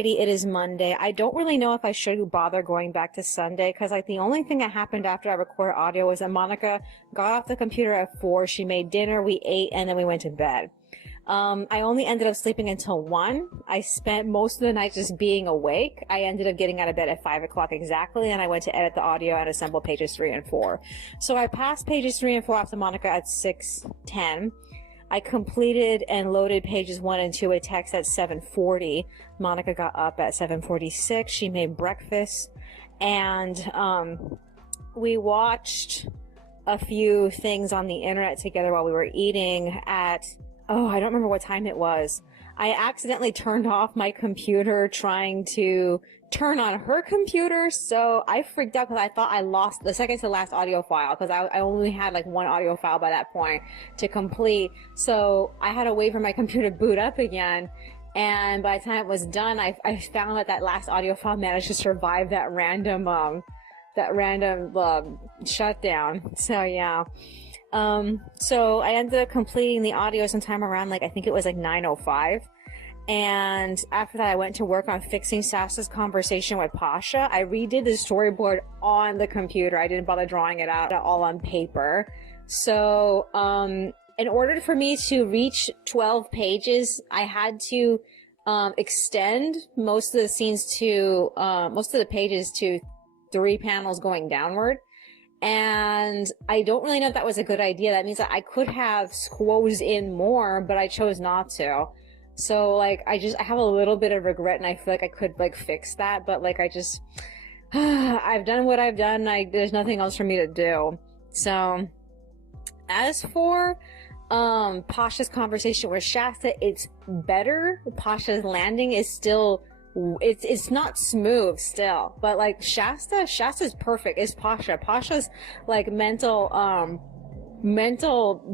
Friday. It is Monday. I don't really know if I should bother going back to Sunday because like the only thing that happened after I recorded audio was that Monica got off the computer at 4. She made dinner, we ate, and then we went to bed. I only ended up sleeping until 1. I spent most of the night just being awake. I ended up getting out of bed at 5 o'clock exactly, and I went to edit the audio and assemble pages 3 and 4. So I passed pages 3 and 4 off to Monica at 6:10. I completed and loaded pages 1 and 2 with text at 7:40. Monica got up at 7:46. She made breakfast, and we watched a few things on the internet together while we were eating at, oh, I don't remember what time it was. I accidentally turned off my computer trying to turn on her computer, so I freaked out because I thought I lost the second to last audio file because I only had like 1 audio file by that point to complete. So I had to wait for my computer to boot up again, and by the time it was done, I found that last audio file managed to survive that random shutdown. So yeah. So I ended up completing the audio sometime around like, I think it was like 9:05. And after that, I went to work on fixing Sasa's conversation with Pasha. I redid the storyboard on the computer. I didn't bother drawing it out all on paper. So, in order for me to reach 12 pages, I had to, extend most of the scenes to, most of the pages to 3 panels going downward. And I don't really know if that was a good idea. That means that I could have squoze in more, but I chose not to. So like, I have a little bit of regret, and I feel like I could like fix that, but like I've done what I've done. There's nothing else for me to do. So as for Pasha's conversation with Shasta, it's better. Pasha's landing is still, it's not smooth still, but like Shasta's perfect. It's Pasha's like mental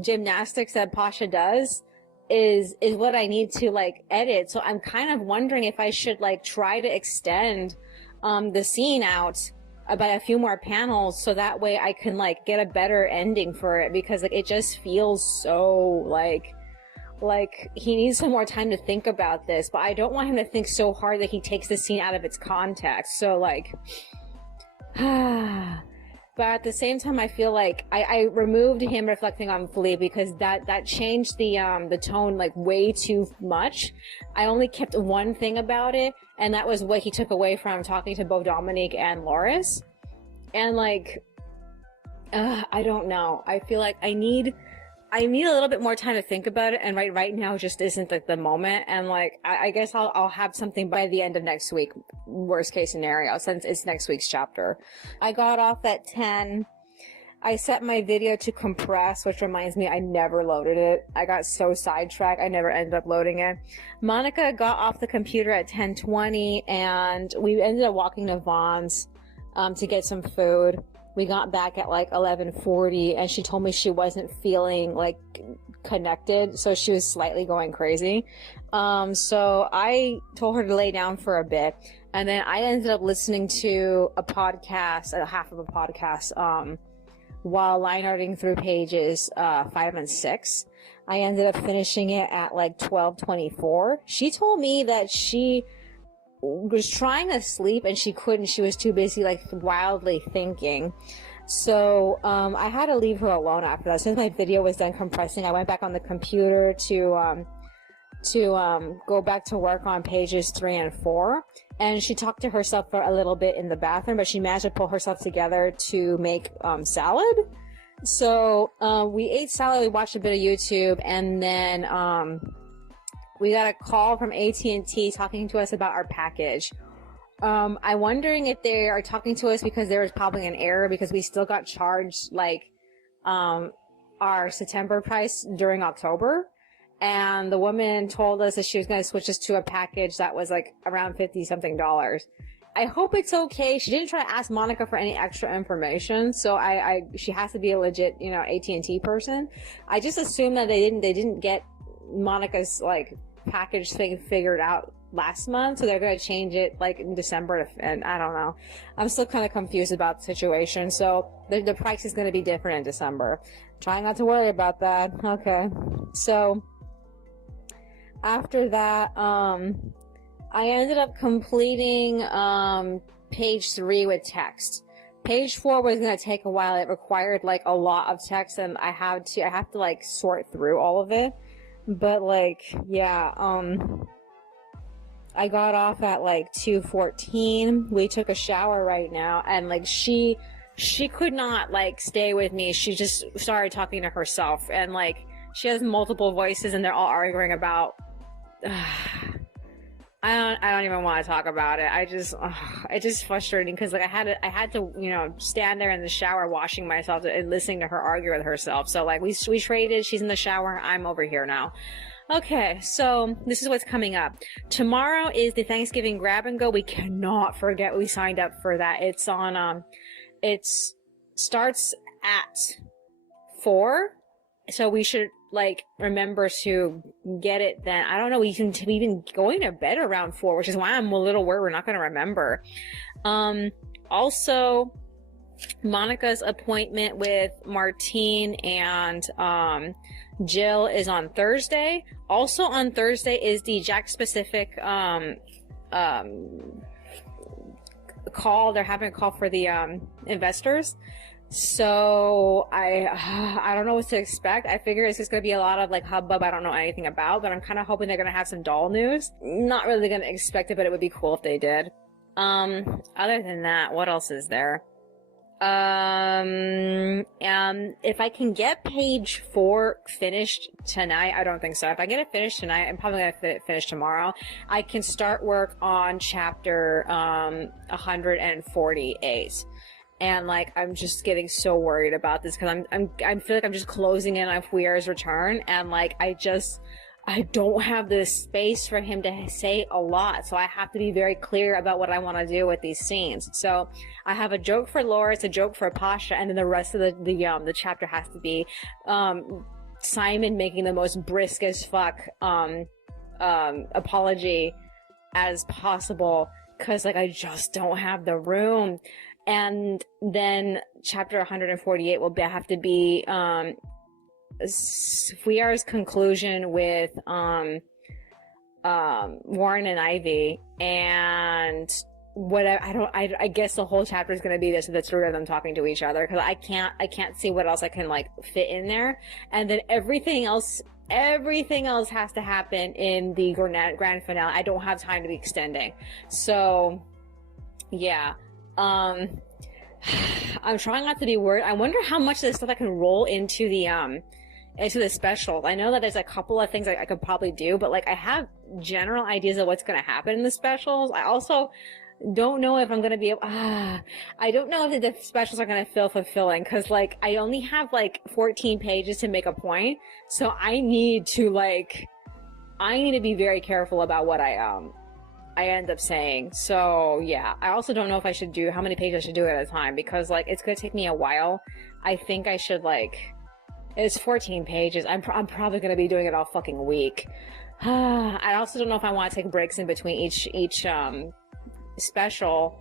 gymnastics that Pasha does is what I need to like edit. So I'm kind of wondering if I should like try to extend the scene out by a few more panels so that way I can like get a better ending for it, because like it just feels so like he needs some more time to think about this, but I don't want him to think so hard that he takes the scene out of its context. So like but at the same time, I feel like I removed him reflecting on Philippe because that changed the tone like way too much. I only kept one thing about it, and that was what he took away from talking to both Dominique and Loris. And like, I don't know. I feel like I need a little bit more time to think about it, and right now just isn't like the moment. And like, I guess I'll have something by the end of next week, worst case scenario, since it's next week's chapter. I got off at 10. I set my video to compress, which reminds me I never loaded it. I got so sidetracked, I never ended up loading it. Monica got off the computer at 10:20, and we ended up walking to Vaughn's to get some food. We got back at like 11:40, and she told me she wasn't feeling like connected, so she was slightly going crazy. So I told her to lay down for a bit, and then I ended up listening to a podcast, half of a podcast, while line arting through pages 5 and 6. I ended up finishing it at like 12:24. She told me that she was trying to sleep and she couldn't. She was too busy like wildly thinking. So I had to leave her alone after that. As soon as my video was done compressing, I went back on the computer to go back to work on pages 3 and 4. And she talked to herself for a little bit in the bathroom, but she managed to pull herself together to make salad. So we ate salad, we watched a bit of YouTube, and then we got a call from AT&T talking to us about our package. I'm wondering if they are talking to us because there was probably an error, because we still got charged like our September price during October. And the woman told us that she was going to switch us to a package that was like around $50-something. I hope it's okay. She didn't try to ask Monica for any extra information, so she has to be a legit, AT&T person. I just assumed that they didn't get Monica's like package thing figured out last month, so they're going to change it like in December, and I don't know. I'm still kind of confused about the situation, so the price is going to be different in December. Trying not to worry about that. Okay. So after that, I ended up completing page 3 with text. Page 4 was gonna take a while. It required like a lot of text, and I have to like sort through all of it. But like, yeah, I got off at like 2:14. We took a shower right now, and like she could not like stay with me. She just started talking to herself, and like she has multiple voices, and they're all arguing about. I don't even want to talk about it. It's just frustrating because like I had to, you know, stand there in the shower washing myself and listening to her argue with herself. So like we traded. She's in the shower. I'm over here now. Okay, so this is what's coming up. Tomorrow is the Thanksgiving grab and go. We cannot forget we signed up for that. It's on it starts at 4, so we should like remember to get it then. I don't know, we can be even going to bed around 4, which is why I'm a little worried we're not going to remember. Also, Monica's appointment with Martine and Jill is on Thursday. Also on Thursday is the Jack specific call. They're having a call for the investors. So I don't know what to expect. I figure it's just gonna be a lot of like hubbub I don't know anything about, but I'm kind of hoping they're gonna have some doll news. Not really gonna expect it, but it would be cool if they did. Other than that, what else is there? If I can get page 4 finished tonight, I don't think so. If I get it finished tonight, I'm probably gonna finish tomorrow. I can start work on chapter 148. And like I'm just getting so worried about this because I feel like I'm just closing in on Fouille's return, and like I don't have the space for him to say a lot, so I have to be very clear about what I want to do with these scenes. So I have a joke for Laura, it's a joke for Pasha, and then the rest of the chapter has to be Simon making the most brisk as fuck apology as possible, because like I just don't have the room. And then chapter 148 will have to be Fouille's conclusion with Warren and Ivy, and whatever. I guess the whole chapter is going to be this, the 3 of them talking to each other, because I can't see what else I can like fit in there. And then everything else has to happen in the grand finale. I don't have time to be extending. So yeah. I'm trying not to be worried. I wonder how much of this stuff I can roll into the specials. I know that there's a couple of things I could probably do, but like I have general ideas of what's going to happen in the specials. I also don't know if I'm going to be able, I don't know if the specials are going to feel fulfilling, because like I only have like 14 pages to make a point, so I need to be very careful about what I end up saying. So yeah, I also don't know if I should do how many pages I should do at a time, because like it's gonna take me a while. I think I should it's 14 pages. I'm probably gonna be doing it all fucking week. I also don't know if I want to take breaks in between each special,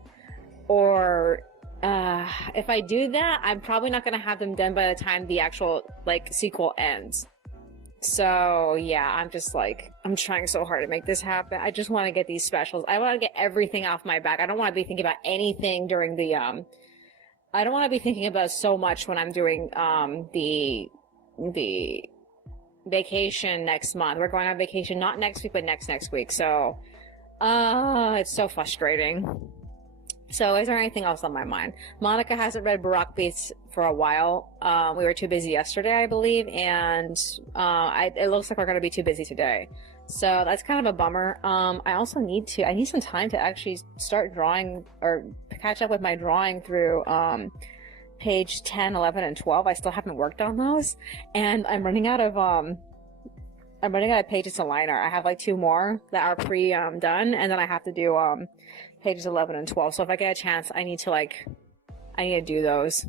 or if I do that, I'm probably not gonna have them done by the time the actual like sequel ends. So yeah, I'm trying so hard to make this happen. I just want to get these specials. I want to get everything off my back. I don't want to be thinking about anything during the I don't want to be thinking about so much when I'm doing the vacation next month. We're going on vacation not next week, but next week. So it's so frustrating. So is there anything else on my mind? Monica hasn't read Baroque Beats for a while. We were too busy yesterday, I believe, and it looks like we're going to be too busy today. So that's kind of a bummer. I need some time to actually start drawing or catch up with my drawing through page 10, 11, and 12. I still haven't worked on those, and I'm running out of pages to liner. I have like 2 more that are done, and then I have to do pages 11 and 12. So if I get a chance, I need to do those.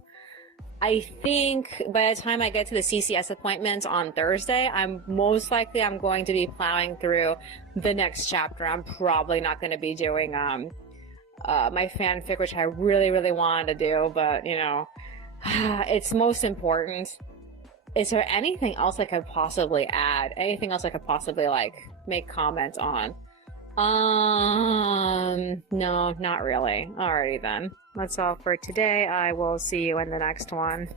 I think by the time I get to the CCS appointments on Thursday, I'm going to be plowing through the next chapter. I'm probably not going to be doing my fanfic, which I really, really wanted to do, but you know, it's most important. Is there anything else I could possibly add? Anything else I could possibly make comments on? No, not really. Alrighty then. That's all for today. I will see you in the next one.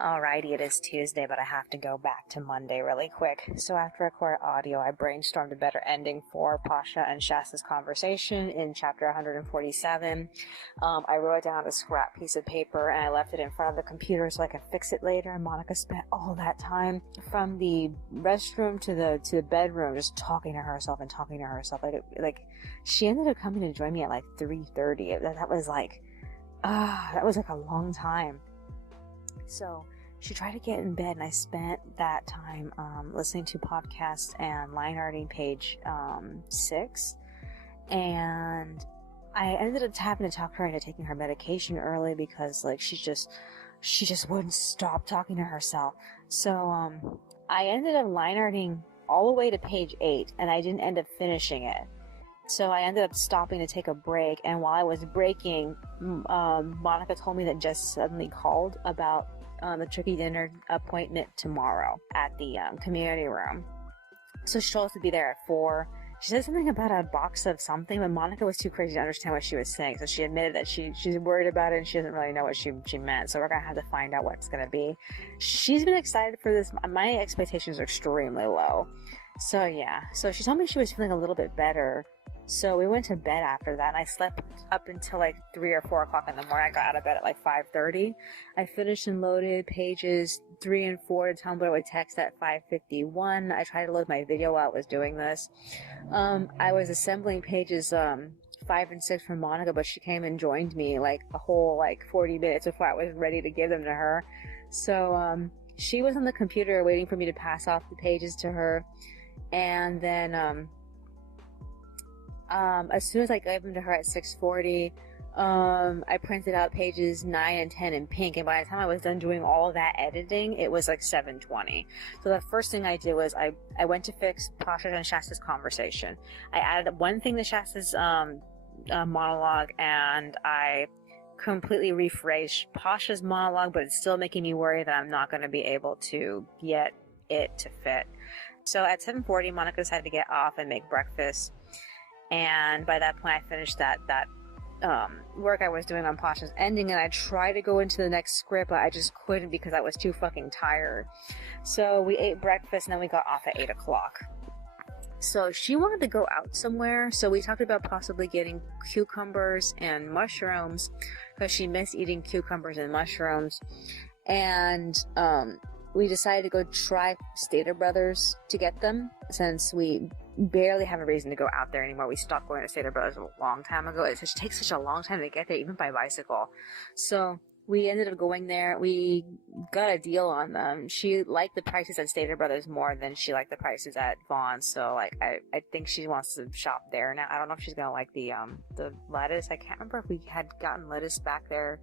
Alrighty, it is Tuesday, but I have to go back to Monday really quick. So after I recorded audio, I brainstormed a better ending for Pasha and Shasta's conversation in chapter 147. I wrote it down on a scrap piece of paper and I left it in front of the computer so I could fix it later. And Monica spent all that time from the restroom to the bedroom just talking to herself and talking to herself. Like she ended up coming to join me at like 3:30. That was like a long time. So she tried to get in bed, and I spent that time listening to podcasts and line arting page 6. And I ended up having to talk her into taking her medication early because like she just wouldn't stop talking to herself. So I ended up line arting all the way to page 8, and I didn't end up finishing it. So I ended up stopping to take a break, and while I was breaking, Monica told me that Jess suddenly called about the turkey dinner appointment tomorrow at the community room. So she told us to be there at 4. She said something about a box of something, but Monica was too crazy to understand what she was saying, so she admitted that she's worried about it and she doesn't really know what she meant, so we're gonna have to find out what it's gonna be. She's been excited for this. My expectations are extremely low. So yeah, so she told me she was feeling a little bit better. So we went to bed after that, and I slept up until like 3 or 4 o'clock in the morning. I got out of bed at like 5:30. I finished and loaded pages 3 and 4 to Tumblr with text at 5:51. I tried to load my video while I was doing this. I was assembling pages 5 and 6 from Monica, but she came and joined me like a whole like 40 minutes before I was ready to give them to her. So she was on the computer waiting for me to pass off the pages to her, and then as soon as I gave them to her at 6:40, I printed out pages 9 and 10 in pink, and by the time I was done doing all that editing, it was like 7:20. So the first thing I did was I went to fix Pasha and Shasta's conversation. I added one thing to Shasta's monologue, and I completely rephrased Pasha's monologue, but it's still making me worry that I'm not going to be able to get it to fit. So at 7:40, Monica decided to get off and make breakfast. And by that point, I finished that work I was doing on Pasha's ending, and I tried to go into the next script, but I just couldn't because I was too fucking tired. So we ate breakfast, and then we got off at 8 o'clock. So she wanted to go out somewhere, so we talked about possibly getting cucumbers and mushrooms, because she missed eating cucumbers and mushrooms. And we decided to go try Stater Brothers to get them, since we barely have a reason to go out there anymore. We stopped going to Stater Brothers a long time ago. It just takes such a long time to get there, even by bicycle. So we ended up going there. We got a deal on them. She liked the prices at Stater Brothers more than she liked the prices at Vaughn's. So like I think she wants to shop there now. I don't know if she's gonna like the lettuce. I can't remember if we had gotten lettuce back there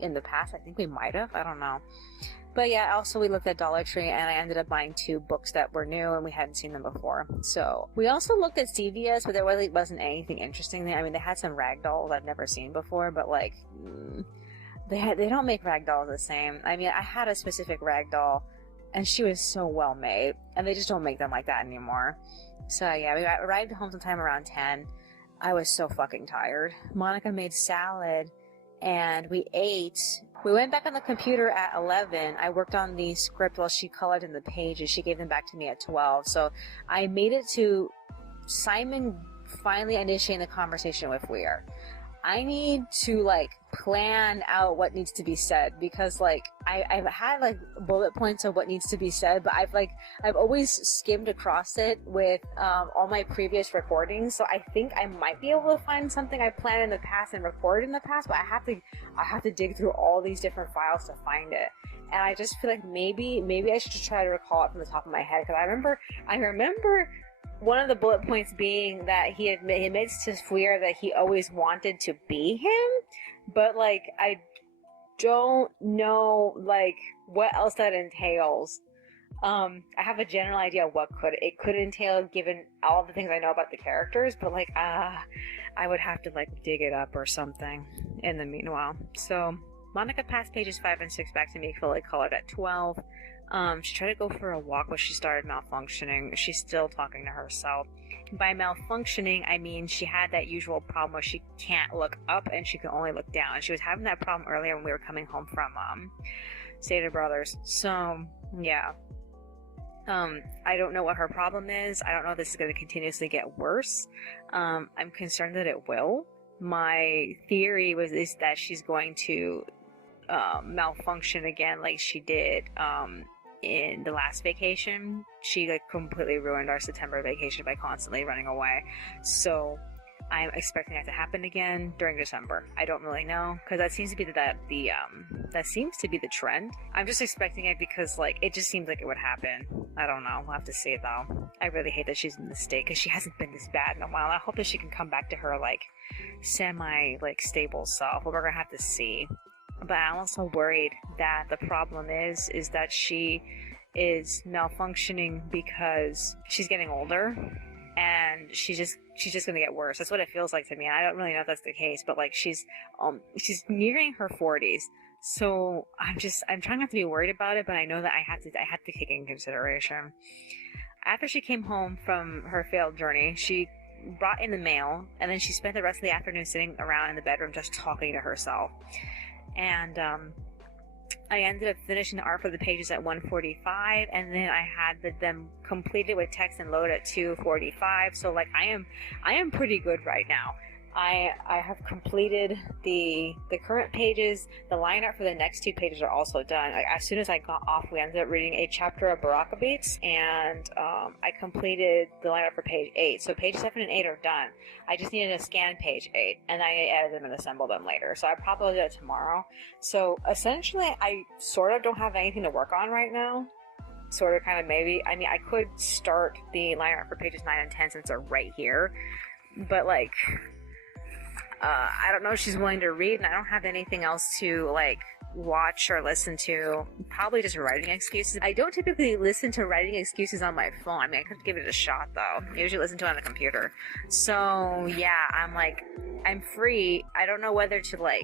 in the past. I think we might have. I don't know. But yeah, also we looked at Dollar Tree, and I ended up buying 2 books that were new and we hadn't seen them before. So we also looked at CVS, but there really wasn't anything interesting there. I mean, they had some rag dolls I've never seen before, but like they don't make rag dolls the same. I mean, I had a specific rag doll, and she was so well made, and they just don't make them like that anymore. So yeah, we arrived home sometime around 10. I was so fucking tired. Monica made salad, and we ate. We went back on the computer at 11. I worked on the script while she colored in the pages. She gave them back to me at 12. So I made it to Simon finally initiating the conversation with Weir. I need to like plan out what needs to be said, because like I've had like bullet points of what needs to be said, but I've always skimmed across it with all my previous recordings. So I think I might be able to find something I planned in the past and recorded in the past, but I have to dig through all these different files to find it. And I just feel like maybe I should just try to recall it from the top of my head, because I remember one of the bullet points being that he admits to Fuir that he always wanted to be him, but like I don't know like what else that entails. I have a general idea of what it could entail given all the things I know about the characters, but like I would have to like dig it up or something in the meanwhile. So Monica passed pages 5 and 6 back to me fully colored at 12. She tried to go for a walk, but she started malfunctioning. She's still talking to herself. By malfunctioning, I mean she had that usual problem where she can't look up and she can only look down. She was having that problem earlier when we were coming home from Stater Brothers. So yeah. I don't know what her problem is. I don't know if this is going to continuously get worse. I'm concerned that it will. My theory is that she's going to malfunction again like she did in the last vacation. She like completely ruined our September vacation by constantly running away. So I'm expecting that to happen again during December. I don't really know, because that seems to be that seems to be the trend. I'm just expecting it because like it just seems like it would happen. I don't know. We'll have to see though. I really hate that she's in this state because she hasn't been this bad in a while. I hope that she can come back to her like semi like stable self. But we're gonna have to see. But I'm also worried that the problem is that she is malfunctioning because she's getting older. And she's just gonna get worse. That's what it feels like to me. I don't really know if that's the case, but like she's nearing her 40s. So I'm trying not to be worried about it, but I know that I have to take it in consideration. After she came home from her failed journey, she brought in the mail, and then she spent the rest of the afternoon sitting around in the bedroom just talking to herself. And I ended up finishing the art for the pages at 1:45, and then I had them completed with text and load at 2:45. So like I am pretty good right now. I have completed the current pages. The line art for the next 2 pages are also done. Like, as soon as I got off, we ended up reading a chapter of Baraka Beats, and I completed the line art for page 8. So pages 7 and 8 are done. I just needed to scan page 8, and I edit them and assemble them later. So I probably do it tomorrow. So essentially, I sort of don't have anything to work on right now. Sort of, kind of, maybe. I mean, I could start the line art for pages 9 and 10 since they're right here, but like. I don't know if she's willing to read, and I don't have anything else to like watch or listen to. Probably just writing excuses. I don't typically listen to writing excuses on my phone. I mean, I could give it a shot though. I usually listen to it on the computer. So yeah, I'm free. I don't know whether to like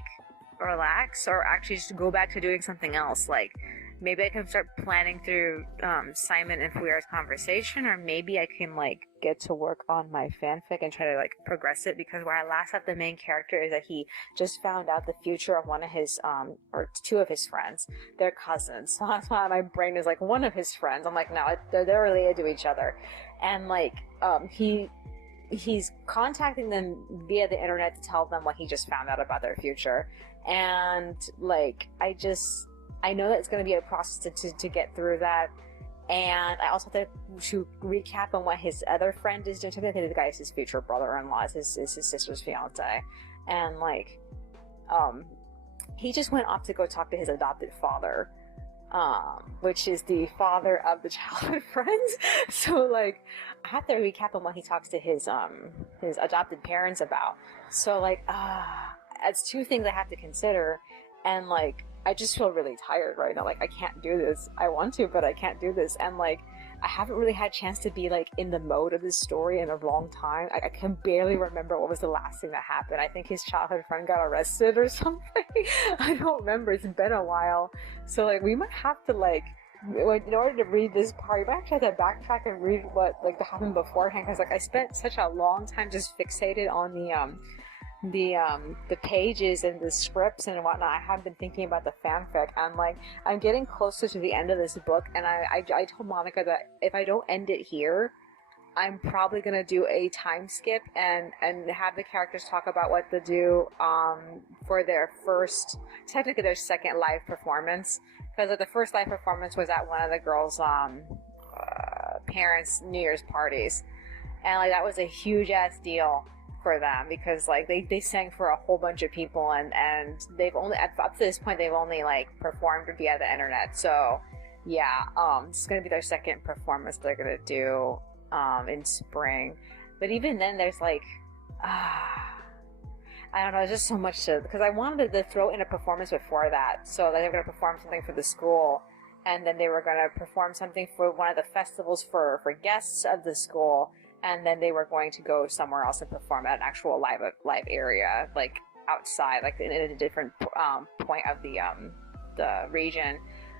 relax or actually just go back to doing something else. Like maybe I can start planning through Simon and Fuire's conversation, or maybe I can like get to work on my fanfic and try to like progress it, because where I last left the main character is that he just found out the future of one of his or 2 of his friends. They're cousins. So that's why my brain is like one of his friends. I'm like, no, they're related to each other. And like he's contacting them via the internet to tell them what he just found out about their future. And like I know that it's going to be a process to get through that. And I also have to recap on what his other friend is doing. Technically, the guy is his future brother-in-law, is his sister's fiance. And, like, he just went off to go talk to his adopted father, which is the father of the childhood friends. So, like, I have to recap on what he talks to his adopted parents about. So, like, that's 2 things I have to consider. And, like, I just feel really tired right now. Like, I can't do this. I want to, but I can't do this. And, like, I haven't really had a chance to be, like, in the mode of this story in a long time. I can barely remember what was the last thing that happened. I think his childhood friend got arrested or something. I don't remember. It's been a while. So, like, we might have to, like, in order to read this part, you might actually have to backtrack and read what, like, happened beforehand. Because, like, I spent such a long time just fixated on the pages and the scripts and whatnot. I have been thinking about the fanfic. I'm getting closer to the end of this book, and I told Monica that if I don't end it here, I'm probably gonna do a time skip and have the characters talk about what to do for their technically their second live performance, because the first live performance was at one of the girls' parents' New Year's parties, and like that was a huge ass deal for them, because like they sang for a whole bunch of people, and they've only up to this point they've only like performed via the internet. So yeah, it's gonna be their second performance they're gonna do in spring. But even then there's like I don't know, there's just so much because I wanted to throw in a performance before that, so that they were gonna perform something for the school, and then they were gonna perform something for one of the festivals for guests of the school, and then they were going to go somewhere else and perform at an actual live area, like outside, like in a different point of the region.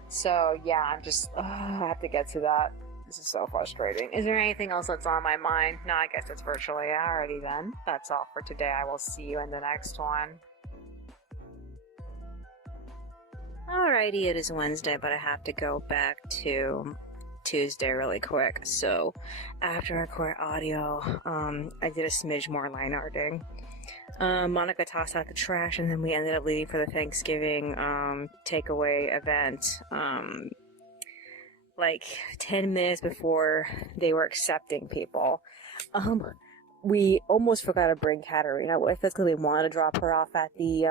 So yeah, I have to get to that. This is so frustrating. Is there anything else that's on my mind? No, I guess it's virtually already then. That's all for today. I will see you in the next one. Alrighty, it is Wednesday, but I have to go back to Tuesday really quick. So after I record audio, I did a smidge more line arting. Monica tossed out the trash, and then we ended up leaving for the Thanksgiving takeaway event. Like 10 minutes before they were accepting people. We almost forgot to bring Katerina with us because we wanted to drop her off at the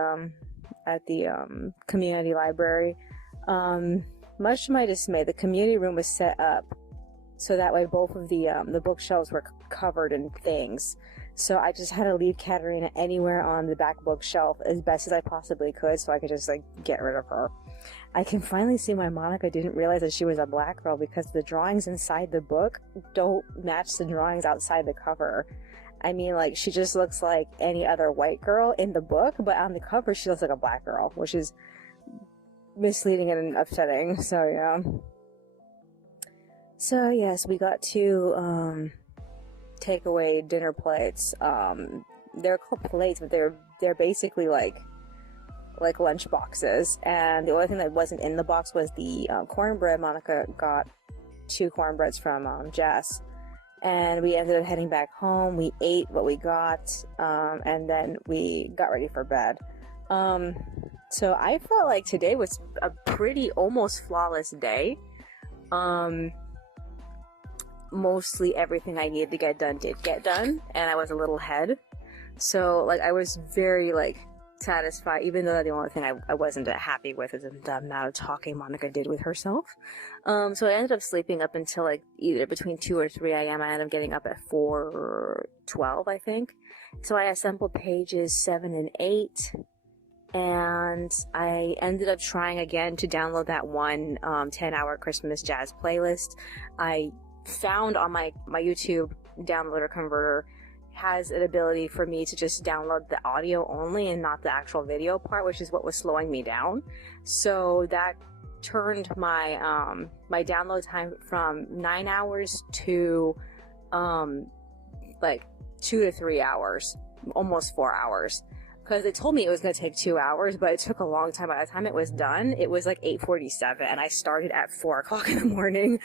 community library. Much to my dismay, the community room was set up so that way both of the bookshelves were covered in things. So I just had to leave Katerina anywhere on the back bookshelf as best as I possibly could so I could just like get rid of her. I can finally see why Monica didn't realize that she was a black girl, because the drawings inside the book don't match the drawings outside the cover. I mean, like, she just looks like any other white girl in the book, but on the cover she looks like a black girl, which is misleading and upsetting. So yeah. So yes, we got two takeaway dinner plates. They're called plates, but they're basically like lunch boxes, and the only thing that wasn't in the box was the cornbread. Monica got 2 cornbreads from Jess, and we ended up heading back home. We ate what we got, and then we got ready for bed. So I felt like today was a pretty almost flawless day. Mostly everything I needed to get done did get done, and I was a little ahead. So like I was very like satisfied, even though the only thing I wasn't happy with is the amount of talking Monica did with herself. So I ended up sleeping up until like either between 2 or 3 a.m. I ended up getting up at 4:12, I think. So I assembled pages 7 and 8, and I ended up trying again to download that one 10-hour Christmas jazz playlist. I found on my YouTube downloader converter has an ability for me to just download the audio only and not the actual video part, which is what was slowing me down. So that turned my my download time from 9 hours to like 2 to 3 hours, almost 4 hours, because they told me it was going to take 2 hours, but it took a long time. By the time it was done, it was like 8:47, and I started at 4 o'clock in the morning.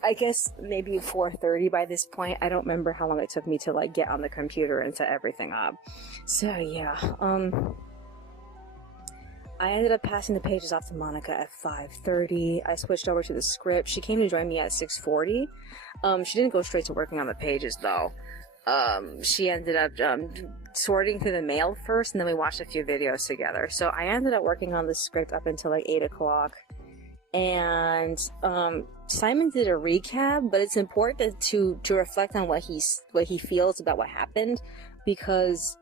I guess maybe 4:30 by this point. I don't remember how long it took me to like get on the computer and set everything up. So yeah, I ended up passing the pages off to Monica at 5:30. I switched over to the script. She came to join me at 6:40. She didn't go straight to working on the pages though. She ended up sorting through the mail first, and then we watched a few videos together. So I ended up working on the script up until like 8 o'clock. And Simon did a recap, but it's important to reflect on what he feels about what happened, because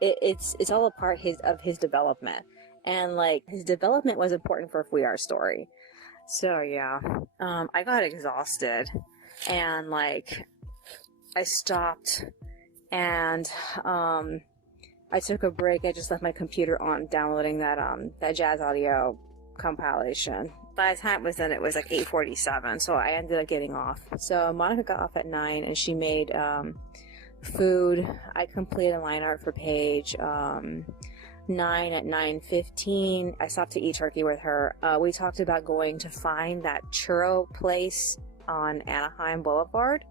it's all a part of his development, and like his development was important for If We Are story. So yeah, I got exhausted, and like I stopped, and I took a break. I just left my computer on downloading that jazz audio compilation. By the time it was done, it was like 8:47, so I ended up getting off. So Monica got off at 9, and she made food. I completed a line art for page 9 at 9:15. I stopped to eat turkey with her. We talked about going to find that churro place on Anaheim Boulevard.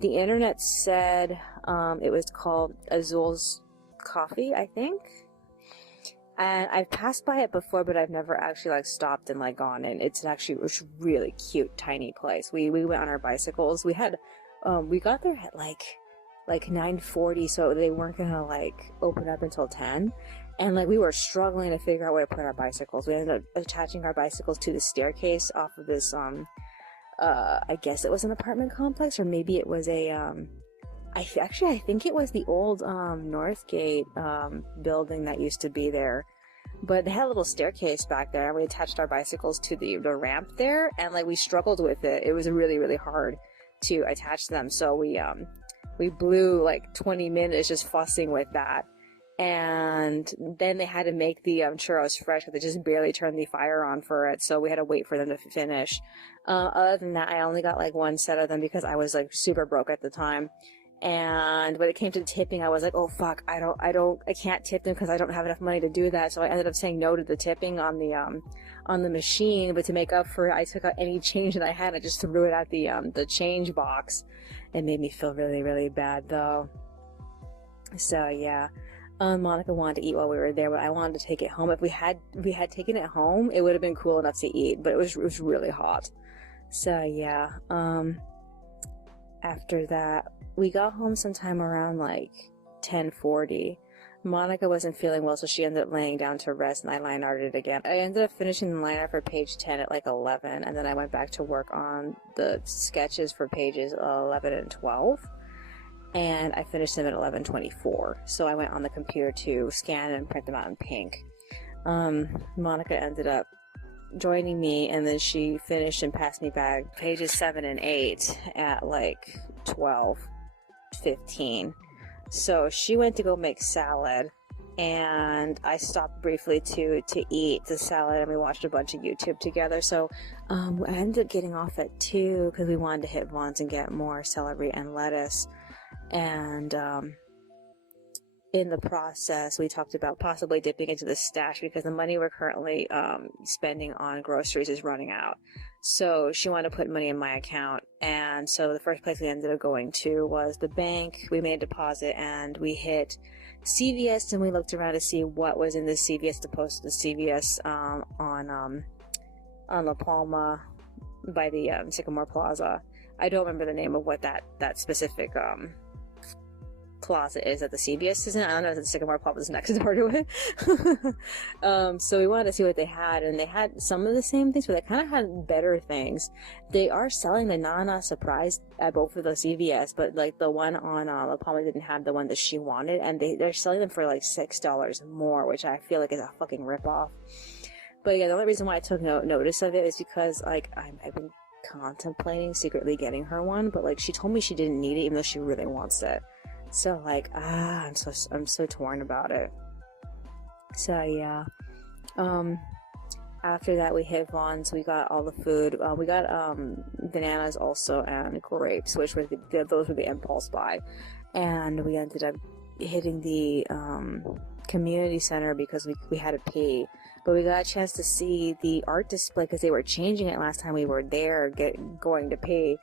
The internet said it was called Azul's Coffee, I think. And I've passed by it before, but I've never actually like stopped and like gone in. It's really cute, tiny place. We went on our bicycles. We got there at like 9:40, so they weren't gonna like open up until 10. And like we were struggling to figure out where to put our bicycles. We ended up attaching our bicycles to the staircase off of this I guess it was an apartment complex, or maybe it was a I think it was the old Northgate building that used to be there. But they had a little staircase back there, and we attached our bicycles to the ramp there, and like we struggled with it. It was really, really hard to attach them, so we blew like 20 minutes just fussing with that. And then they had to make the churros fresh because they just barely turned the fire on for it, so we had to wait for them to finish. Other than that, I only got like one set of them because I was like super broke at the time. And when it came to tipping, I was like, oh fuck, I can't tip them because I don't have enough money to do that. So I ended up saying no to the tipping on the machine. But to make up for it, I took out any change that I had. I just threw it at the change box. It made me feel really, really bad though. So yeah. Monica wanted to eat while we were there, but I wanted to take it home. If we had taken it home, it would have been cool enough to eat, but it was really hot. So yeah. After that, we got home sometime around like 10:40. Monica wasn't feeling well, so she ended up laying down to rest, and I line arted again. I ended up finishing the line art for page 10 at like 11, and then I went back to work on the sketches for pages 11 and 12. And I finished them at 11:24. So I went on the computer to scan and print them out in pink. Monica ended up joining me, and then she finished and passed me back pages 7 and 8 at like 12:15. So she went to go make salad, and I stopped briefly to eat the salad, and we watched a bunch of YouTube together. So I ended up getting off at 2 because we wanted to hit Vaughn's and get more celery and lettuce. And in the process, we talked about possibly dipping into the stash because the money we're currently spending on groceries is running out. So she wanted to put money in my account, and so the first place we ended up going to was the bank. We made a deposit, and we hit CVS, and we looked around to see what was in the CVS, opposed to the CVS on La Palma by the Sycamore Plaza. I don't remember the name of what that specific closet is that the CVS is in. I don't know if the Sycamore Plaza is next door to it. So we wanted to see what they had, and they had some of the same things, but they kind of had better things. They are selling the Nana Surprise at both of the CVS, but like the one on La Palma didn't have the one that she wanted, and they're selling them for like $6 more, which I feel like is a fucking ripoff. But yeah, the only reason why I took notice of it is because like I've been contemplating secretly getting her one, but like she told me she didn't need it even though she really wants it. So like I'm so torn about it. So yeah. After that we hit Vaughn's. We got all the food. We got bananas also and grapes, which were those were the impulse buy. And we ended up hitting the community center because we had to pee. But we got a chance to see the art display because they were changing it last time we were there going to pee.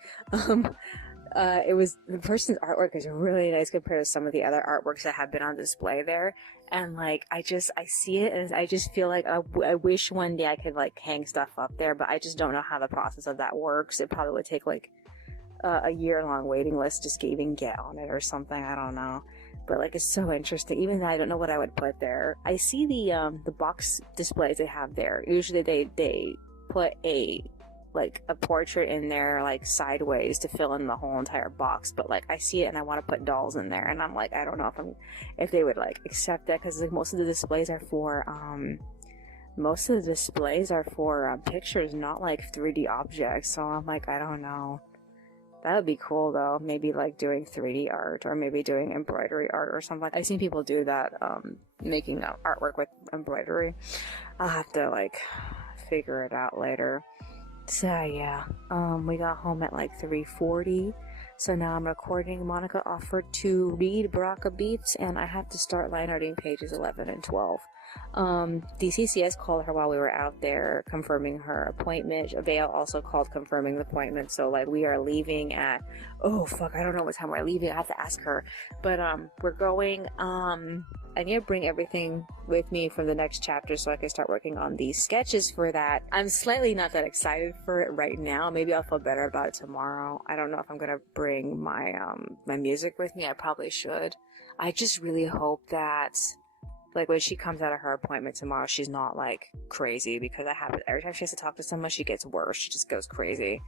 It was, the person's artwork is really nice compared to some of the other artworks that have been on display there. And like, I see it and I just feel like I wish one day I could like hang stuff up there, but I just don't know how the process of that works. It probably would take like a year-long waiting list just to even get on it or something. I don't know. But like, it's so interesting. Even though I don't know what I would put there. I see the box displays they have there. Usually they put a portrait in there like sideways to fill in the whole entire box. But like, I see it and I want to put dolls in there, and I'm like, I don't know if they would like accept that, because like most of the displays are for pictures, not like 3D objects. So I'm like, I don't know. That would be cool though. Maybe like doing 3D art, or maybe doing embroidery art or something. I've seen people do that, making artwork with embroidery. I'll have to like figure it out later. So yeah, we got home at like 3:40. So now I'm recording. Monica offered to read Baraka Beats, and I have to start line arting pages 11 and 12. The CCS called her while we were out there confirming her appointment. Vale also called confirming the appointment. So like, we are leaving at, oh fuck, I don't know what time we're leaving. I have to ask her. But we're going, I need to bring everything with me from the next chapter so I can start working on these sketches for that. I'm slightly not that excited for it right now. Maybe I'll feel better about it tomorrow. I don't know if I'm gonna bring my my music with me. I probably should. I just really hope that like when she comes out of her appointment tomorrow, she's not like crazy, because that happens every time she has to talk to someone. She gets worse. She just goes crazy.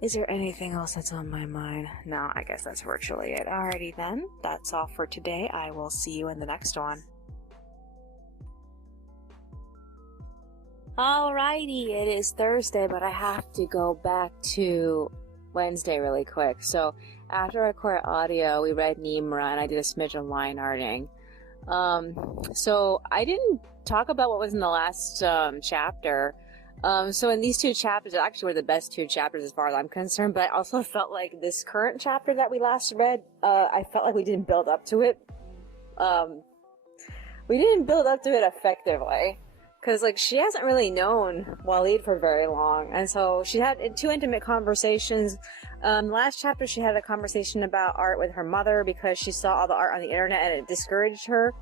Is there anything else that's on my mind? No, I guess that's virtually it. Alrighty then, that's all for today. I will see you in the next one. Alrighty, it is Thursday, but I have to go back to Wednesday really quick. So after I recorded audio, we read Nimra, and I did a smidge of line arting. So I didn't talk about what was in the last chapter. So in these two chapters, actually were the best two chapters as far as I'm concerned, but I also felt like this current chapter that we last read, I felt like we didn't build up to it. We didn't build up to it effectively. Because, like, she hasn't really known Waleed for very long. And so she had two intimate conversations. Last chapter, she had a conversation about art with her mother because she saw all the art on the internet and it discouraged her.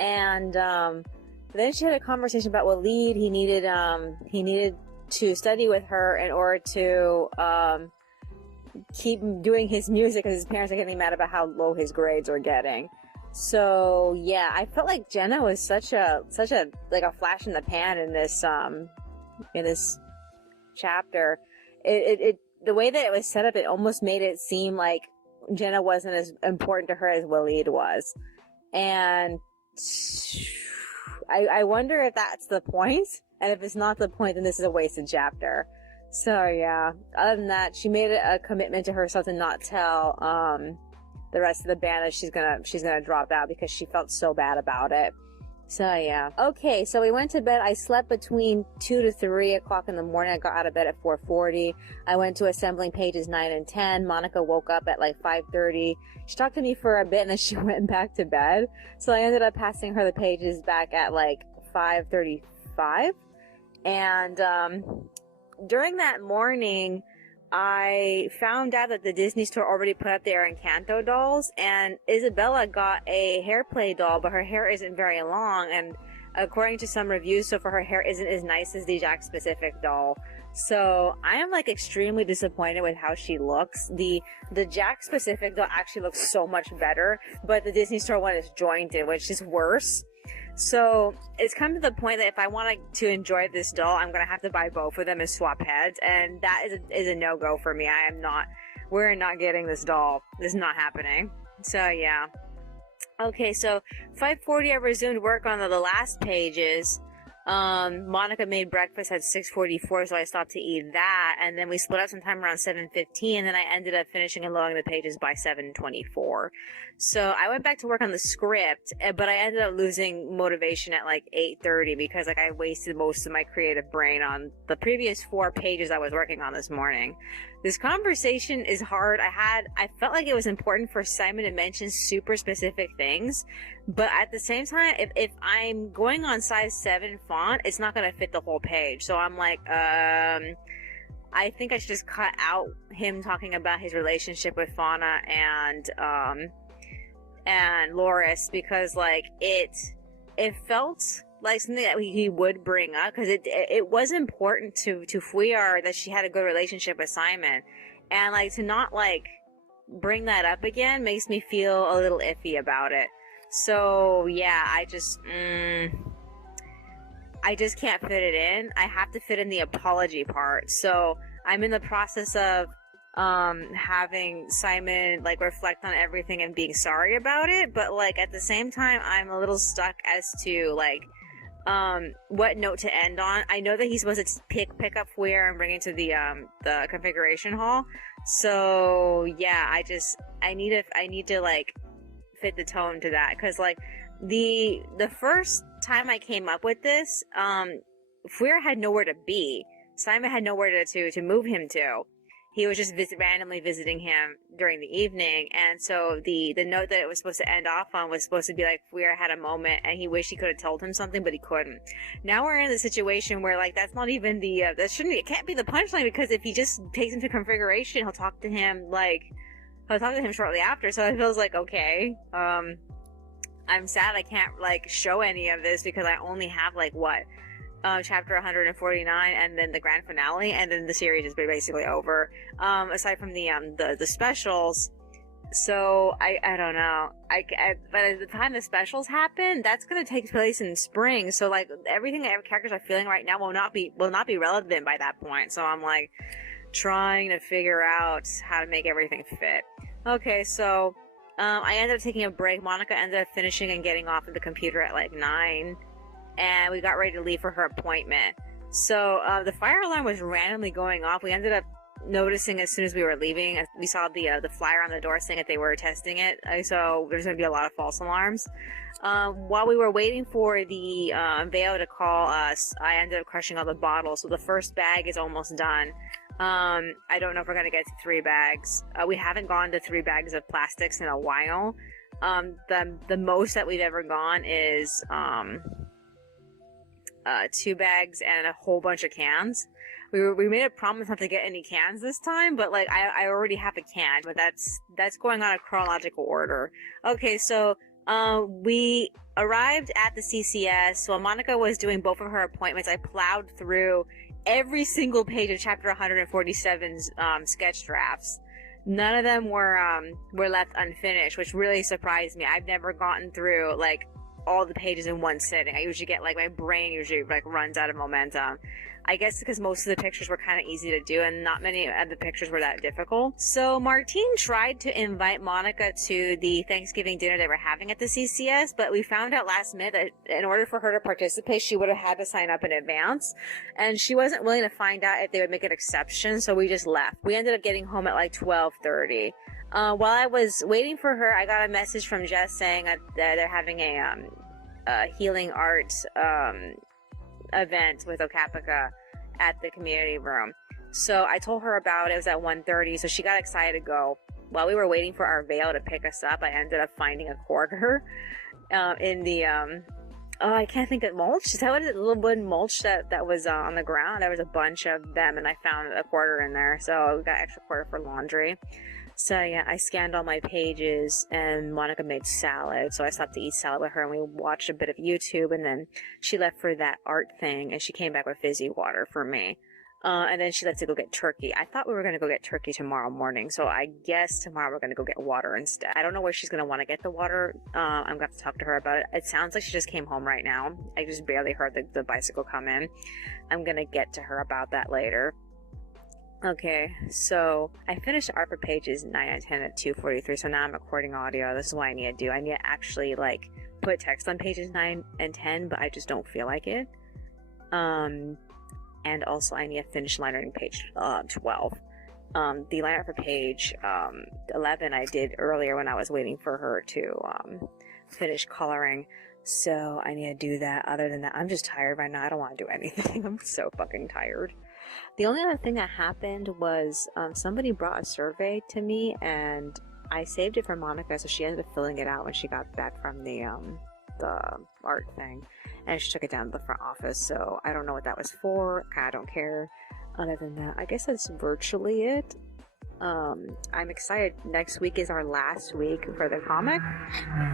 And then she had a conversation about Waleed. He needed to study with her in order to keep doing his music because his parents are getting mad about how low his grades are getting. So yeah, I felt like Jenna was such a like a flash in the pan in this chapter. It the way that it was set up, it almost made it seem like Jenna wasn't as important to her as Waleed was, and I wonder if that's the point. And if it's not the point, then this is a wasted chapter. So yeah. Other than that, she made a commitment to herself to not tell the rest of the band that she's gonna drop out because she felt so bad about it. So yeah. Okay, so we went to bed. I slept between 2 to 3 o'clock in the morning. I got out of bed at 4:40. I went to assembling pages 9 and 10. Monica woke up at like 5:30. She talked to me for a bit and then she went back to bed. So I ended up passing her the pages back at like 5:35. And during that morning, I found out that the Disney store already put up their Encanto dolls, and Isabella got a hair play doll, but her hair isn't very long, and according to some reviews so far, her hair isn't as nice as the Jack Specific doll. So I am like extremely disappointed with how she looks. The Jack Specific doll actually looks so much better, but the Disney store one is jointed, which is worse. So it's come to the point that if I want to enjoy this doll, I'm gonna have to buy both of them and swap heads, and that is a no-go for me. We're not getting this doll. This is not happening. So yeah. Okay, so 5:40 I resumed work on the last pages. Monica made breakfast at 6:44, so I stopped to eat that, and then we split up sometime around 7:15, and then I ended up finishing and loading the pages by 7:24. So I went back to work on the script, but I ended up losing motivation at like 8:30 because like I wasted most of my creative brain on the previous 4 pages I was working on this morning. This conversation is hard. I felt like it was important for Simon to mention super specific things, but at the same time, if I'm going on size 7 font, it's not going to fit the whole page. So I'm like, I think I should just cut out him talking about his relationship with Fauna and Loris, because like it felt like something that he would bring up, because it was important to Fuyar that she had a good relationship with Simon, and like to not like bring that up again makes me feel a little iffy about it. So yeah, I just can't fit it in. I have to fit in the apology part. So I'm in the process of having Simon like reflect on everything and being sorry about it, but like at the same time I'm a little stuck as to like what note to end on. I know that he's supposed to pick up Fuer and bring it to the configuration hall. So yeah, I need to like fit the tone to that, because like the first time I came up with this, Fuer had nowhere to be. Simon had nowhere to move him to. He was just randomly visiting him during the evening, and so the note that it was supposed to end off on was supposed to be like Fuer had a moment and he wished he could have told him something, but he couldn't. Now we're in the situation where like that's not even it can't be the punchline, because if he just takes him to configuration, he'll talk to him shortly after. So it feels like, okay, I'm sad I can't like show any of this because I only have like chapter 149 and then the grand finale, and then the series is basically over, aside from the specials. So I don't know, by the time the specials happen, that's going to take place in spring, so like everything that characters are feeling right now will not be relevant by that point. So I'm like trying to figure out how to make everything fit. Okay, so I ended up taking a break. Monica ended up finishing and getting off of the computer at like 9, and we got ready to leave for her appointment. So the fire alarm was randomly going off. We ended up noticing as soon as we were leaving, we saw the flyer on the door saying that they were testing it. So there's going to be a lot of false alarms. While we were waiting for the Veo to call us, I ended up crushing all the bottles. So the first bag is almost done. I don't know if we're going to get to 3 bags. We haven't gone to 3 bags of plastics in a while. The most that we've ever gone is 2 bags and a whole bunch of cans. We made a promise not to get any cans this time, but like I already have a can, but that's going on a chronological order. Okay, so we arrived at the CCS. While Monica was doing both of her appointments, I plowed through every single page of chapter 147's sketch drafts. None of them were left unfinished, which really surprised me. I've never gotten through like all the pages in one sitting. I usually get like my brain usually like runs out of momentum. I guess because most of the pictures were kind of easy to do and not many of the pictures were that difficult. So Martine tried to invite Monica to the Thanksgiving dinner they were having at the CCS, but we found out last minute that in order for her to participate, she would have had to sign up in advance. And she wasn't willing to find out if they would make an exception, so we just left. We ended up getting home at like 12:30. While I was waiting for her, I got a message from Jess saying that they're having a healing arts event with Okapica at the community room. So I told her about it. It was at 1:30, so she got excited to go. While we were waiting for our Veo to pick us up, I ended up finding a quarter in the I can't think of mulch. Is that what it is? A little wooden mulch that was on the ground. There was a bunch of them, and I found a quarter in there. So we got extra quarter for laundry. So yeah, I scanned all my pages, and Monica made salad. So I stopped to eat salad with her, and we watched a bit of YouTube, and then she left for that art thing, and she came back with fizzy water for me. And then she left to go get turkey. I thought we were going to go get turkey tomorrow morning, so I guess tomorrow we're going to go get water instead. I don't know where she's going to want to get the water. I'm going to have to talk to her about it. It sounds like she just came home right now. I just barely heard the bicycle come in. I'm going to get to her about that later. Okay, so I finished art for pages 9 and 10 at 2:43, so now I'm recording audio. This is what I need to do. I need to actually, like, put text on pages 9 and 10, but I just don't feel like it. And also I need to finish line reading page 12. The line art for page 11 I did earlier when I was waiting for her to finish coloring. So I need to do that. Other than that, I'm just tired right now. I don't want to do anything. I'm so fucking tired. The only other thing that happened was somebody brought a survey to me, and I saved it for Monica, so she ended up filling it out when she got back from the art thing, and she took it down to the front office. So I don't know what that was for. I don't care. Other than that, I guess that's virtually it. I'm excited. Next week is our last week for the comic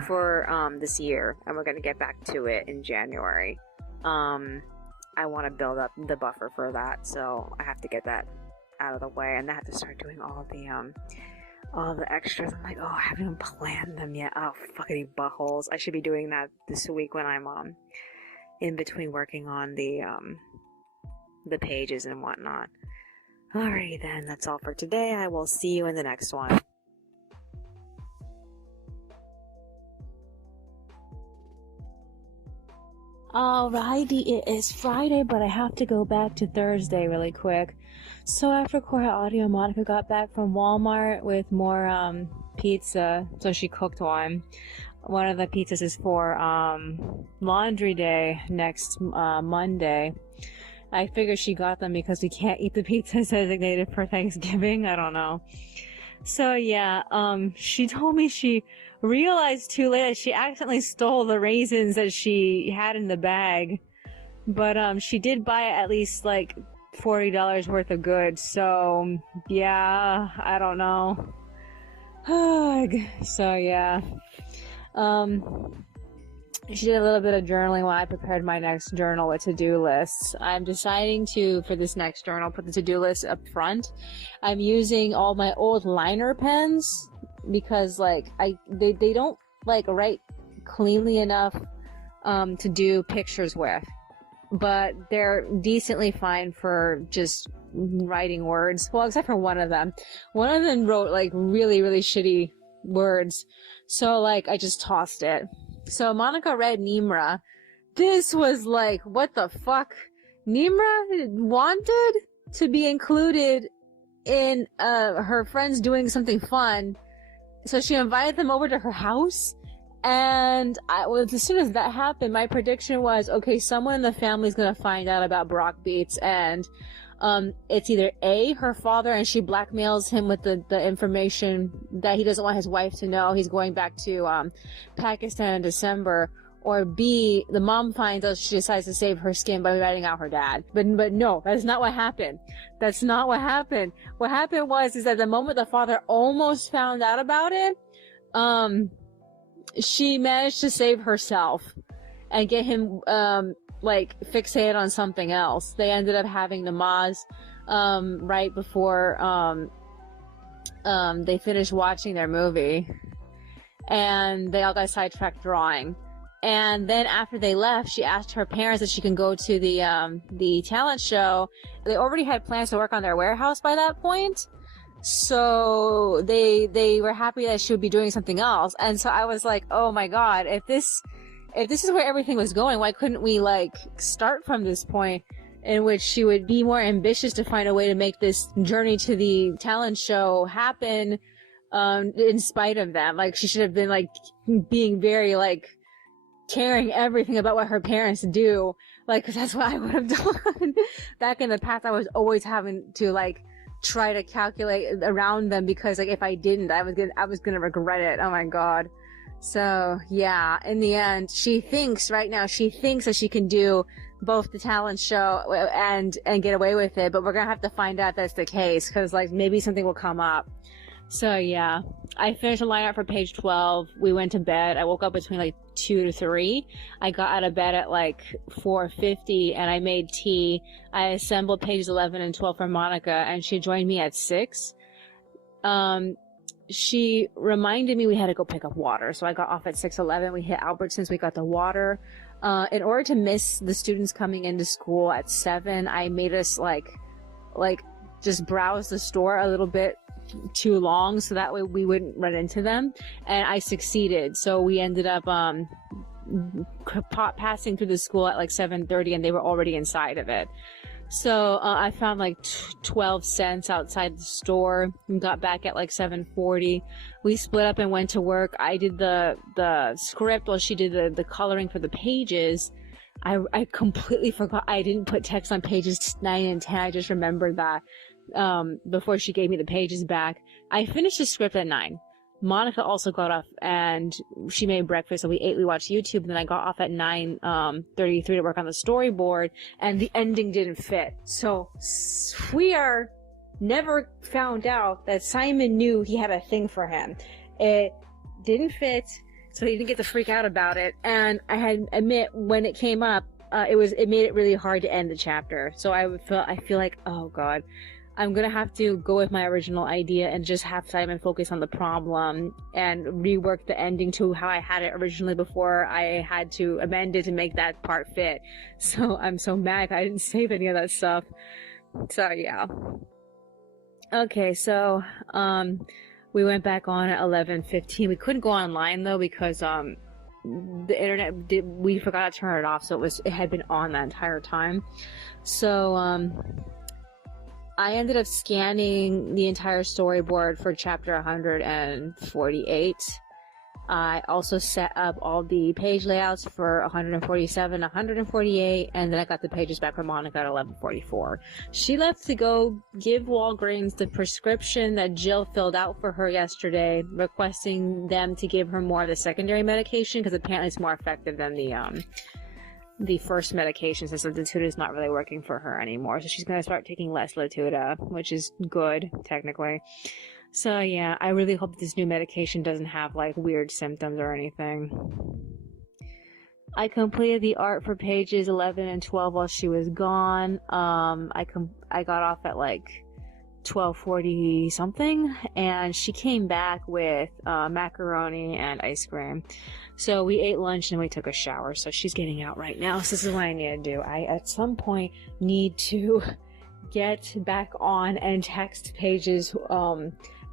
for this year, and we're gonna get back to it in January. I want to build up the buffer for that, so I have to get that out of the way, and I have to start doing all the extras. I'm like, oh, I haven't even planned them yet. Oh, fuckity buttholes. I should be doing that this week when I'm in between working on the pages and whatnot. Alrighty then, that's all for today. I will see you in the next one. Alrighty, it is Friday, but I have to go back to Thursday really quick. So after Cora Audio, Monica got back from Walmart with more pizza, so she cooked one. One of the pizzas is for laundry day next Monday. I figured she got them because we can't eat the pizzas designated for Thanksgiving. I don't know. So yeah, she told me she realized too late that she accidentally stole the raisins that she had in the bag. But she did buy at least like $40 worth of goods. So yeah, I don't know. So yeah. She did a little bit of journaling while I prepared my next journal with to-do lists. I'm deciding to, for this next journal, put the to-do list up front. I'm using all my old liner pens because like they don't like write cleanly enough to do pictures with, but they're decently fine for just writing words. Well, except for one of them. One of them wrote like really, really shitty words, so like I just tossed it. So Monica read Nimra. This was like, what the fuck? Nimra wanted to be included in her friends doing something fun. So she invited them over to her house. And as soon as that happened, my prediction was, okay, someone in the family is going to find out about Brock Beats. And it's either A, her father, and she blackmails him with the information that he doesn't want his wife to know he's going back to Pakistan in December, or B, the mom finds out, she decides to save her skin by ratting out her dad. But no, that's not what happened. That's not what happened. What happened is that the moment the father almost found out about it, she managed to save herself and get him fixated on something else. They ended up having namaz right before they finished watching their movie, and they all got sidetracked drawing. And then after they left, she asked her parents if she can go to the talent show. They already had plans to work on their warehouse by that point, so they were happy that she would be doing something else. And so I was like, oh my god, if this is where everything was going, why couldn't we start from this point in which she would be more ambitious to find a way to make this journey to the talent show happen, in spite of them? She should have been being very caring everything about what her parents do, because that's what I would have done. Back in the past, I was always having to try to calculate around them, because if I didn't, I was gonna regret it. Oh my god. So yeah, in the end, she thinks that she can do both the talent show and get away with it, but we're gonna have to find out if that's the case, because maybe something will come up. So yeah, I finished the lineup for page 12. We went to bed. I woke up between 2 to 3. I got out of bed at 4:50, and I made tea. I assembled pages 11 and 12 for Monica, and she joined me at 6. She reminded me we had to go pick up water, so I got off at 6:11. We hit Albertsons. We got the water. In order to miss the students coming into school at 7, I made us just browse the store a little bit too long, so that way we wouldn't run into them, and I succeeded. So we ended up passing through the school at 7:30, and they were already inside of it. So I found 12 cents outside the store and got back at 7:40. We split up and went to work. I did the script while she did the coloring for the pages. I completely forgot I didn't put text on pages 9 and 10. I just remembered that before she gave me the pages back. I finished the script at 9. Monica also got off and she made breakfast, so we ate, we watched YouTube, and then I got off at 9:33 to work on the storyboard, and the ending didn't fit. So we are never found out that Simon knew he had a thing for him. It didn't fit, so he didn't get to freak out about it, and I had admit when it came up, it made it really hard to end the chapter. So I feel like, oh god, I'm gonna have to go with my original idea and just have Simon focus on the problem and rework the ending to how I had it originally before I had to amend it to make that part fit. So I'm so mad I didn't save any of that stuff. So yeah. Okay, so we went back on at 11:15. We couldn't go online though because the internet we forgot to turn it off, so it had been on that entire time. So I ended up scanning the entire storyboard for chapter 148. I also set up all the page layouts for 147, 148, and then I got the pages back from Monica at 11:44. She left to go give Walgreens the prescription that Jill filled out for her yesterday, requesting them to give her more of the secondary medication because apparently it's more effective than the first medication, since Latuda is not really working for her anymore. So she's going to start taking less Latuda, which is good, technically. So yeah, I really hope this new medication doesn't have weird symptoms or anything. I completed the art for pages 11 and 12 while she was gone. I got off at 12:40 something, and she came back with macaroni and ice cream. So we ate lunch and we took a shower. So she's getting out right now. So this is what I need to do. I at some point need to get back on and text pages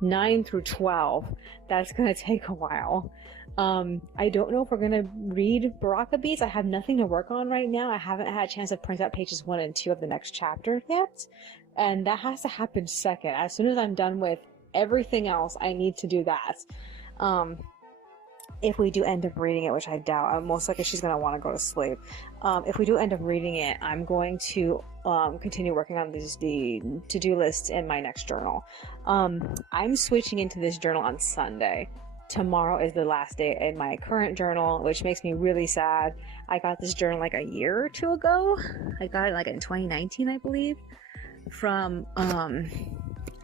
9 through 12. That's gonna take a while. I don't know if we're gonna read Baraka Beats. I have nothing to work on right now. I haven't had a chance to print out pages 1 and 2 of the next chapter yet. And that has to happen second. As soon as I'm done with everything else, I need to do that. If we do end up reading it, which I doubt, most likely she's going to want to go to sleep. If we do end up reading it, I'm going to continue working on the to-do list in my next journal. I'm switching into this journal on Sunday. Tomorrow is the last day in my current journal, which makes me really sad. I got this journal like a year or two ago. I got it like in 2019, I believe, from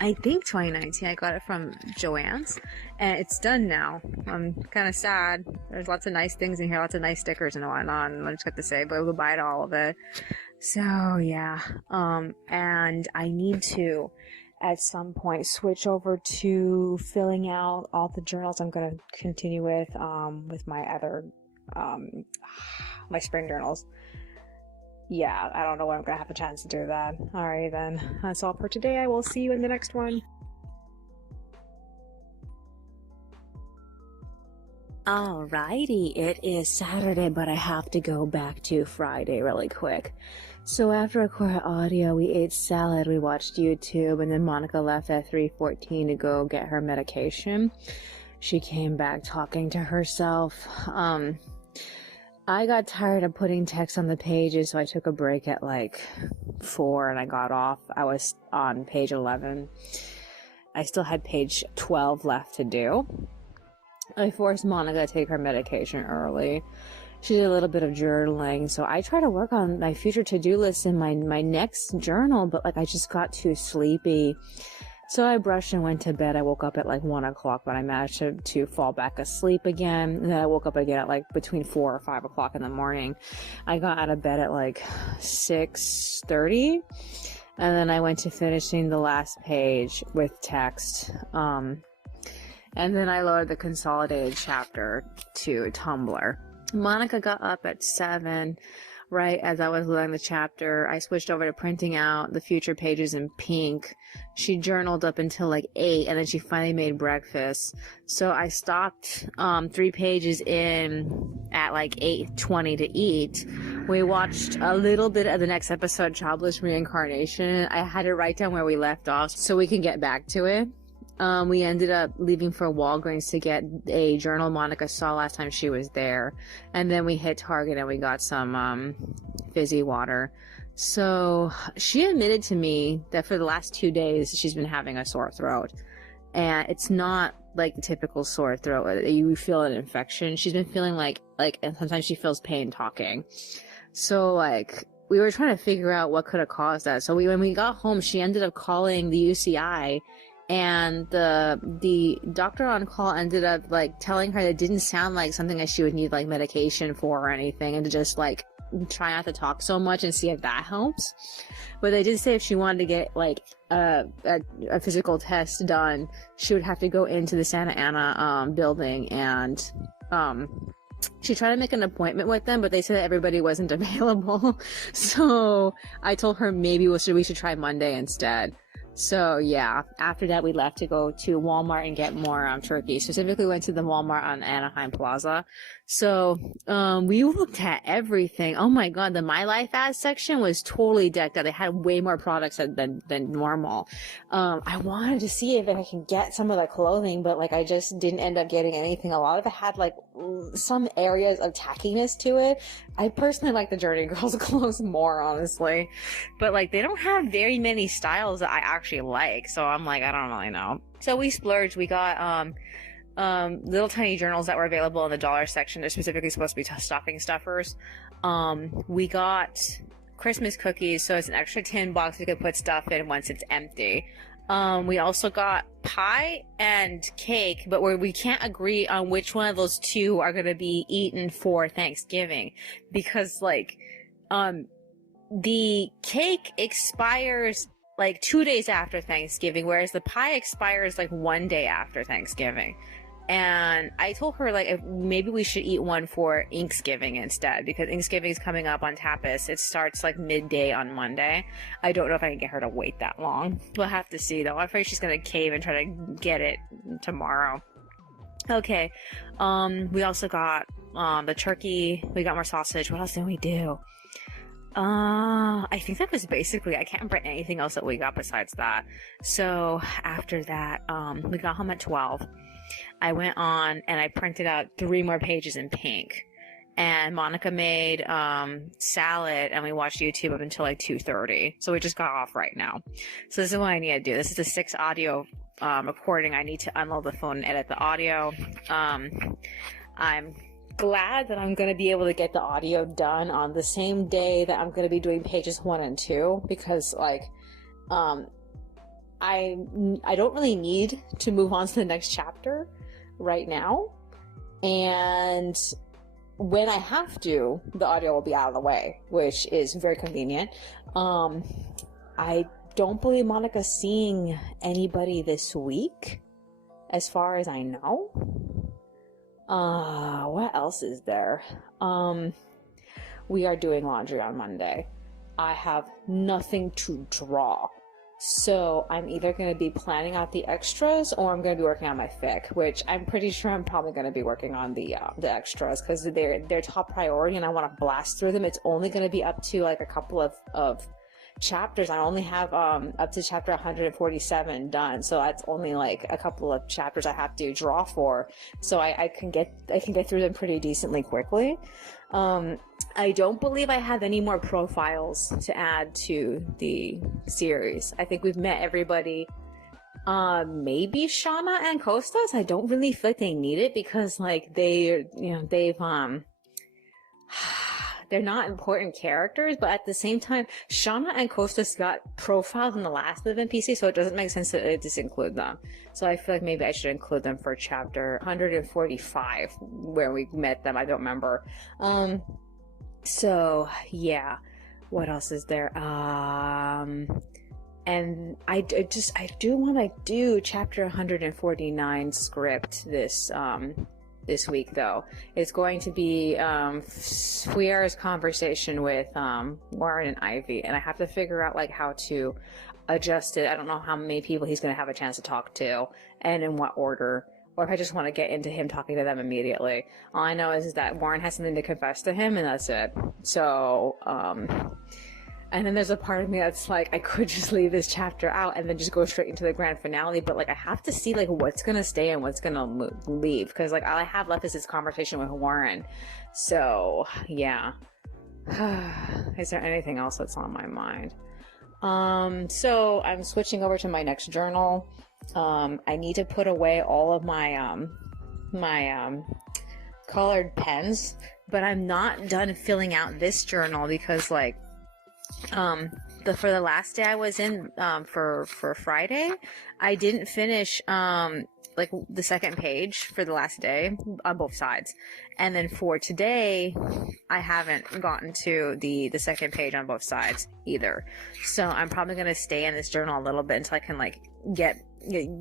I think 2019. I got it from Joann's, and it's done now. I'm kind of sad. There's lots of nice things in here, lots of nice stickers and whatnot, and I just got to say goodbye to all of it. So yeah, and I need to at some point switch over to filling out all the journals I'm going to continue with my other my spring journals. Yeah, I don't know when I'm gonna have a chance to do that. Alright then, that's all for today. I will see you in the next one. Alrighty, it is Saturday, but I have to go back to Friday really quick. So after recording audio, we ate salad, we watched YouTube, and then Monica left at 3:14 to go get her medication. She came back talking to herself. I got tired of putting text on the pages, so I took a break at like 4 and I got off. I was on page 11. I still had page 12 left to do. I forced Monica to take her medication early. She did a little bit of journaling, so I try to work on my future to-do list in my next journal, but like I just got too sleepy. So I brushed and went to bed. I woke up at like 1 o'clock, but I managed to fall back asleep again. And then I woke up again at like between 4 or 5 o'clock in the morning. I got out of bed at like 6:30. And then I went to finishing the last page with text. And then I loaded the consolidated chapter to Tumblr. Monica got up at 7. Right as I was loading the chapter, I switched over to printing out the future pages in pink. She journaled up until like 8, and then she finally made breakfast. So I stopped 3 pages in at like 8:20 to eat. We watched a little bit of the next episode, Jobless Reincarnation. I had to write down where we left off so we can get back to it. We ended up leaving for Walgreens to get a journal Monica saw last time she was there. And then we hit Target and we got some fizzy water. So she admitted to me that for the last 2 days she's been having a sore throat. And it's not like the typical sore throat. You feel an infection. She's been feeling like and sometimes she feels pain talking. So like we were trying to figure out what could have caused that. So when we got home, she ended up calling the UCI. And the doctor on call ended up like telling her that it didn't sound like something that she would need like medication for or anything, and to just like try not to talk so much and see if that helps. But they did say if she wanted to get like a physical test done, she would have to go into the Santa Ana building, and she tried to make an appointment with them, but they said that everybody wasn't available. So I told her maybe we should try Monday instead. So yeah, after that we left to go to Walmart and get more turkey. Specifically went to the Walmart on Anaheim Plaza. So we looked at everything. Oh my god, the My Life ads section was totally decked out. They had way more products than normal. I wanted to see if I can get some of the clothing, but like I just didn't end up getting anything. A lot of it had like some areas of tackiness to it. I personally like the Journey Girls clothes more, honestly, but like they don't have very many styles that I actually like, so I'm like, I don't really know. So we splurged. We got little tiny journals that were available in the dollar section. They're specifically supposed to be stocking stuffers. We got Christmas cookies, so it's an extra tin box you can put stuff in once it's empty. We also got pie and cake, but we can't agree on which one of those two are going to be eaten for Thanksgiving, because like the cake expires like 2 days after Thanksgiving, whereas the pie expires like 1 day after Thanksgiving. And I told her like if maybe we should eat one for Inksgiving instead, because Inksgiving is coming up on Tapas. It starts like midday on Monday. I don't know if I can get her to wait that long. We'll have to see though. I'm afraid she's gonna cave and try to get it tomorrow. Okay. We also got the turkey. We got more sausage. What else did we do? I think that was basically, I can't remember anything else that we got besides that. So after that, we got home at 12. I went on and I printed out 3 more pages in pink. And Monica made salad, and we watched YouTube up until like 2:30. So we just got off right now. So this is what I need to do. This is a 6 audio recording. I need to unload the phone and edit the audio. I'm glad that I'm going to be able to get the audio done on the same day that I'm going to be doing pages 1 and 2, because like I don't really need to move on to the next chapter right now, and when I have to, the audio will be out of the way, which is very convenient. I don't believe Monica's seeing anybody this week, as far as I know. What else is there? We are doing laundry on Monday. I have nothing to draw. So I'm either going to be planning out the extras, or I'm going to be working on my fic, which I'm pretty sure I'm probably going to be working on the extras, because they're top priority and I want to blast through them. It's only going to be up to like a couple of chapters. I only have up to chapter 147 done, so that's only like a couple of chapters I have to draw for, so I can get through them pretty decently quickly. I don't believe I have any more profiles to add to the series. I think we've met everybody. Maybe Shauna and Kostas. I don't really feel like they need it, because like they're not important characters, but at the same time, Shauna and Kostas got profiled in the last of NPC, so it doesn't make sense to just include them. So I feel like maybe I should include them for chapter 145, where we met them. I don't remember. So yeah, what else is there? And I do want to do chapter 149 script this week, though. It's going to be Fuera's conversation with Warren and Ivy, and I have to figure out like how to adjust it. I don't know how many people he's going to have a chance to talk to and in what order, or if I just want to get into him talking to them immediately. All I know is that Warren has something to confess to him, and that's it. So and then there's a part of me that's like, I could just leave this chapter out and then just go straight into the grand finale, but like I have to see like what's gonna stay and what's gonna leave, because like all I have left is this conversation with Warren. So yeah. Is there anything else that's on my mind? So I'm switching over to my next journal. I need to put away all of my colored pens, but I'm not done filling out this journal, because like for the last day I was in for Friday, I didn't finish like the second page for the last day on both sides, and then for today I haven't gotten to the second page on both sides either. So I'm probably gonna stay in this journal a little bit until I can like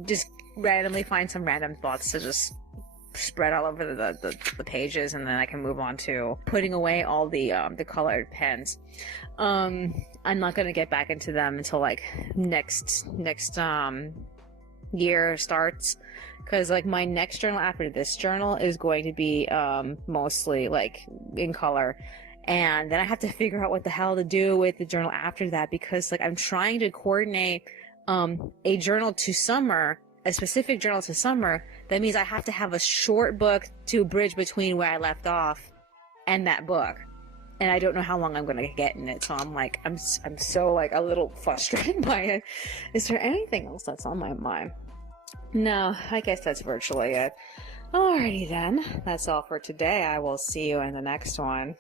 just randomly find some random thoughts to just spread all over the pages, and then I can move on to putting away all the colored pens. I'm not gonna get back into them until like next year starts, because like my next journal after this journal is going to be mostly like in color, and then I have to figure out what the hell to do with the journal after that, because like I'm trying to coordinate a journal to summer, a specific journal to summer. That means I have to have a short book to bridge between where I left off and that book, and I don't know how long I'm gonna get in it. So I'm like, I'm so like a little frustrated by it. Is there anything else that's on my mind? No, I guess that's virtually it. Alrighty then, that's all for today. I will see you in the next one.